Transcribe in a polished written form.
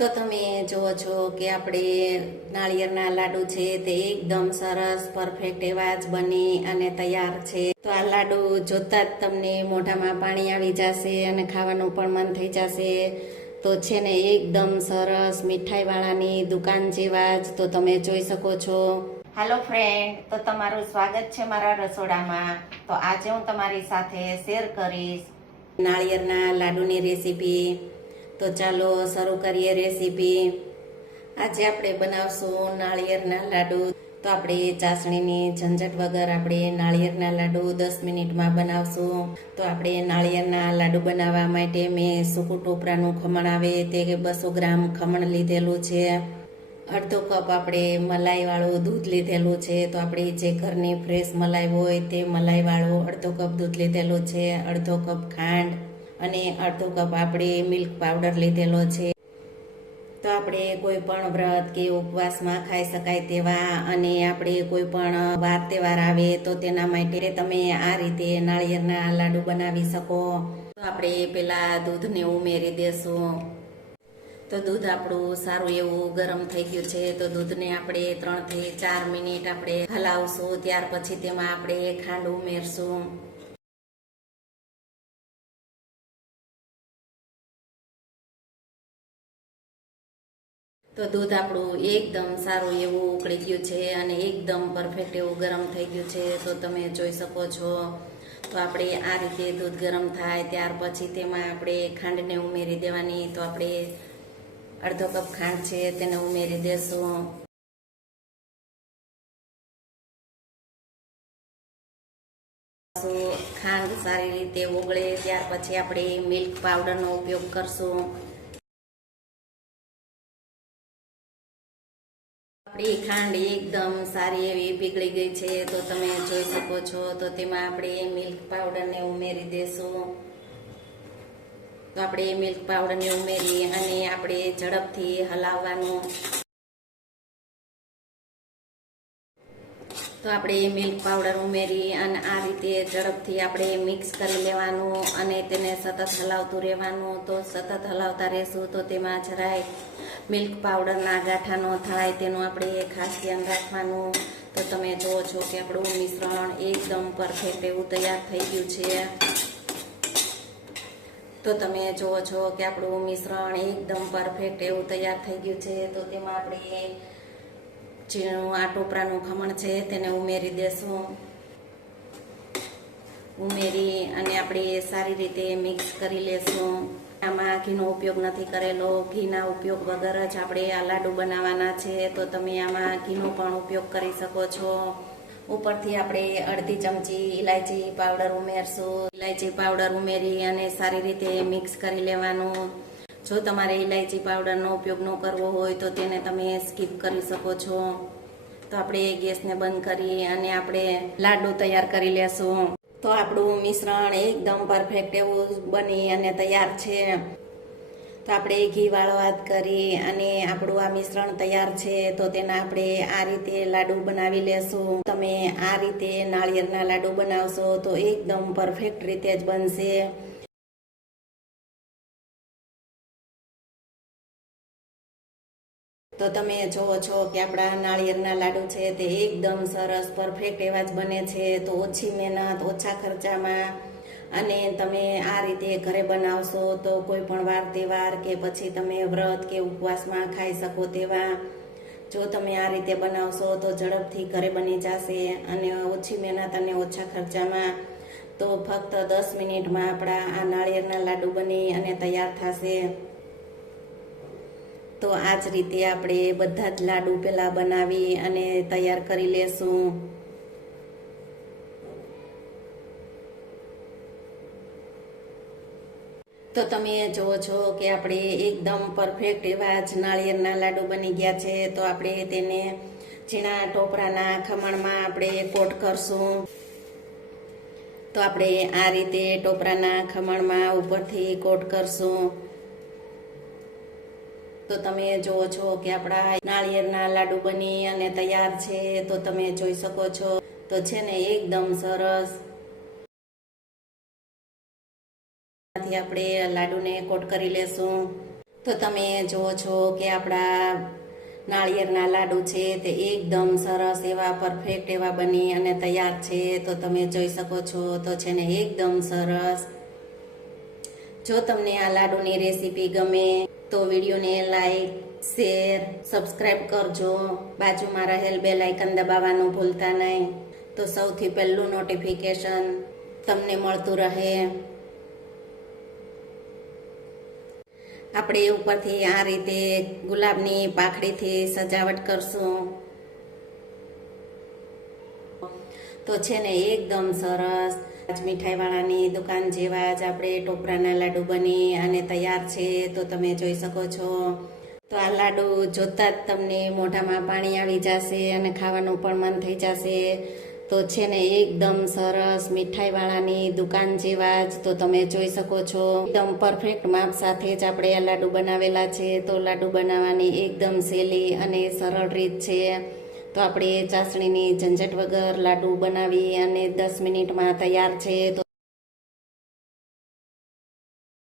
તો તમે જુઓ છો કે આપણે નાળિયેરના લાડુ છે તે એકદમ સરસ પરફેક્ટ એવા જ બની અને તૈયાર છે. તો આ લાડુ જોતા જ તમને મોઢામાં પાણી આવી જશે અને ખાવાનું પણ મન થઈ જશે. તો છે ને એકદમ સરસ મીઠાઈવાળાની દુકાન જેવા જ તો તમે જોઈ શકો છો. હાલો ફ્રેન્ડ, તો તમારું સ્વાગત છે મારા રસોડામાં. તો આજે હું તમારી સાથે શેર કરીશ નાળિયેરના લાડુની રેસીપી. તો ચાલો શરૂ કરીએ રેસીપી. આજે આપણે બનાવશું નાળિયેરના લાડુ. તો આપણે ચાસણીની ઝંઝટ વગર આપણે નાળિયેરના લાડુ 10 મિનિટમાં બનાવશું. તો આપણે નાળિયેરના લાડુ બનાવવા માટે મેં સૂકું ટોપરાનું ખમણ આવે તે 200 ગ્રામ ખમણ લીધેલું છે. અડધો કપ આપણે મલાઈવાળું દૂધ લીધેલું છે. તો આપણે જે ઘરની ફ્રેશ મલાઈ હોય તે મલાઈવાળું અડધો કપ દૂધ લીધેલું છે. અડધો કપ ખાંડ અને અડધો કપ આપણે મિલ્ક પાવડર લીધેલો છે. તો આપણે કોઈ પણ વ્રત કે ઉપવાસમાં ખાઈ શકાય તેવા અને આપણે કોઈ પણ વાર તહેવાર આવે તો તેના માટે તમે આ રીતે નાળિયેરના લાડુ બનાવી શકો. તો આપણે પેલા દૂધને ઉમેરી દેશું. તો દૂધ આપણું સારું એવું ગરમ થઈ ગયું છે. તો દૂધને આપણે 3 થી 4 મિનિટ આપણે હલાવશું. ત્યાર પછી તેમાં આપણે ખાંડ ઉમેરશું. તો દૂધ આપણું એકદમ સારું એવું ઉકળી ગયું છે અને એકદમ પરફેક્ટ એવું ગરમ થઈ ગયું છે. તો તમે જોઈ શકો છો. તો આપણે આ રીતે દૂધ ગરમ થાય ત્યાર પછી તેમાં આપણે ખાંડને ઉમેરી દેવાની. તો આપણે અડધો કપ ખાંડ છે તેને ઉમેરી દેશું. ખાંડ સારી રીતે ઓગળે ત્યાર પછી આપણે મિલ્ક પાવડરનો ઉપયોગ કરશું. આપણી ખાંડ એકદમ સારી એવી પીગળી ગઈ છે. તો તમે જોઈ શકો છો. તો તેમાં આપણે મિલ્ક પાવડરને ઉમેરી દેશું. તો આપણે મિલ્ક પાવડરને ઉમેરી અને આપણે ઝડપથી હલાવવાનું. તો આપણે મિલ્ક પાવડર ઉમેરી અને આ રીતે ઝડપથી આપણે મિક્સ કરી લેવાનું અને તેને સતત હલાવતું રહેવાનું. તો સતત હલાવતા રહેશું તો તેમાં જરાય મિલ્ક પાવડરના ગાંઠા ન થાય તેનું આપણે ખાસ ધ્યાન રાખવાનું. તો તમે જુઓ છો કે આપણું મિશ્રણ એકદમ પરફેક્ટ એવું તૈયાર થઈ ગયું છે. તો તમે જુઓ છો કે આપણું મિશ્રણ એકદમ પરફેક્ટ એવું તૈયાર થઈ ગયું છે. તો તેમાં આપણે ઝીણું આ ટોપરાનું ખમણ છે તેને ઉમેરી દેશું. ઉમેરી અને આપણે સારી રીતે મિક્સ કરી લેશું. આમાં ઘીનો ઉપયોગ નથી કરેલો. ઘીના ઉપયોગ વગર જ આપણે આ લાડુ બનાવવાના છે. તો તમે આમાં ઘીનો પણ ઉપયોગ કરી શકો છો. ઉપરથી આપણે અડધી ચમચી ઇલાયચી પાવડર ઉમેરશું. ઇલાયચી પાવડર ઉમેરી અને સારી રીતે મિક્સ કરી લેવાનું. જો તમારે ઇલાયચી પાવડરનો ઉપયોગ ન કરવો હોય તો તેને તમે સ્કીપ કરી શકો છો. તો આપણે ગેસને બંધ કરી અને આપણે લાડુ તૈયાર કરી લેશું. તો આપણું મિશ્રણ એકદમ પરફેક્ટ એવું બની અને તૈયાર છે. તો આપણે ઘી વાળો કરી અને આપણું આ મિશ્રણ તૈયાર છે. તો તેના આપણે આ રીતે લાડુ બનાવી લેશું. તમે આ રીતે નાળિયેરના લાડુ બનાવશો તો એકદમ પરફેક્ટ રીતે જ બનશે. તો તમે જુઓ છો કે આપણા નાળિયેરના લાડુ છે તે એકદમ સરસ પરફેક્ટ એવા જ બને છે. તો ઓછી મહેનત ઓછા ખર્ચામાં અને તમે આ રીતે ઘરે બનાવશો તો કોઈ પણ વાર તહેવાર કે પછી તમે વ્રત કે ઉપવાસમાં ખાઈ શકો તેવા. જો તમે આ રીતે બનાવશો તો ઝડપથી ઘરે બની જશે અને ઓછી મહેનત અને ઓછા ખર્ચામાં. તો ફક્ત 10 મિનિટમાં આપણા આ નાળિયેરના લાડુ બની અને તૈયાર થશે. તો આ જ રીતે આપણે બધા જ લાડુ પહેલાં બનાવી અને તૈયાર કરી લેશું. તો તમે જુઓ છો કે આપણે એકદમ પરફેક્ટ એવા જ નાળિયેરના લાડુ બની ગયા છે. તો આપણે તેને ઝીણા ટોપરાના ખમણમાં આપણે કોટ કરશું. તો આપણે આ રીતે ટોપરાના ખમણમાં ઉપરથી કોટ કરશું. તો તમે જુઓ છો કે આપણા નાળિયેરના લાડુ બની અને તૈયાર છે. તો તમે જોઈ શકો છો. તો છે ને એકદમ સરસ આપણે લાડુને કોટ કરી લેશું. તો તમે જુઓ છો કે આપણા નાળિયેરના લાડુ છે તે એકદમ સરસ એવા પરફેક્ટ એવા બની અને તૈયાર છે. તો તમે જોઈ શકો છો તો છે ને એકદમ સરસ. જો તમને આ લાડુની રેસીપી ગમે તો વિડીયોને લાઈક, શેર, સબસ્ક્રાઈબ કરજો. બાજુમાં રહેલ બેલ આઇકન દબાવવાનું ભૂલતા નહીં, તો સૌથી પહેલું નોટિફિકેશન તમને મળતું રહે. આપણે ઉપરથી આ રીતે ગુલાબની પાંખડીથી સજાવટ કરશું તો છે ને એકદમ સરસ મીઠાઈવાળાની દુકાન જેવા જ આપણે ટોપરાના લાડુ બની અને તૈયાર છે. તો તમે જોઈ શકો છો. તો આ લાડુ જોતા જ તમને મોઢામાં પાણી આવી જશે અને ખાવાનું પણ મન થઈ જશે. તો છે ને એકદમ સરસ મીઠાઈવાળાની દુકાન જેવા જ. તો તમે જોઈ શકો છો એકદમ પરફેક્ટ માપ સાથે જ આપણે આ લાડુ બનાવેલા છે. તો લાડુ બનાવવાની એકદમ સહેલી અને સરળ રીત છે. તો આપણે ચાસણીની ઝંઝટ વગર લાડુ બનાવી અને 10 મિનિટમાં તૈયાર છે. તો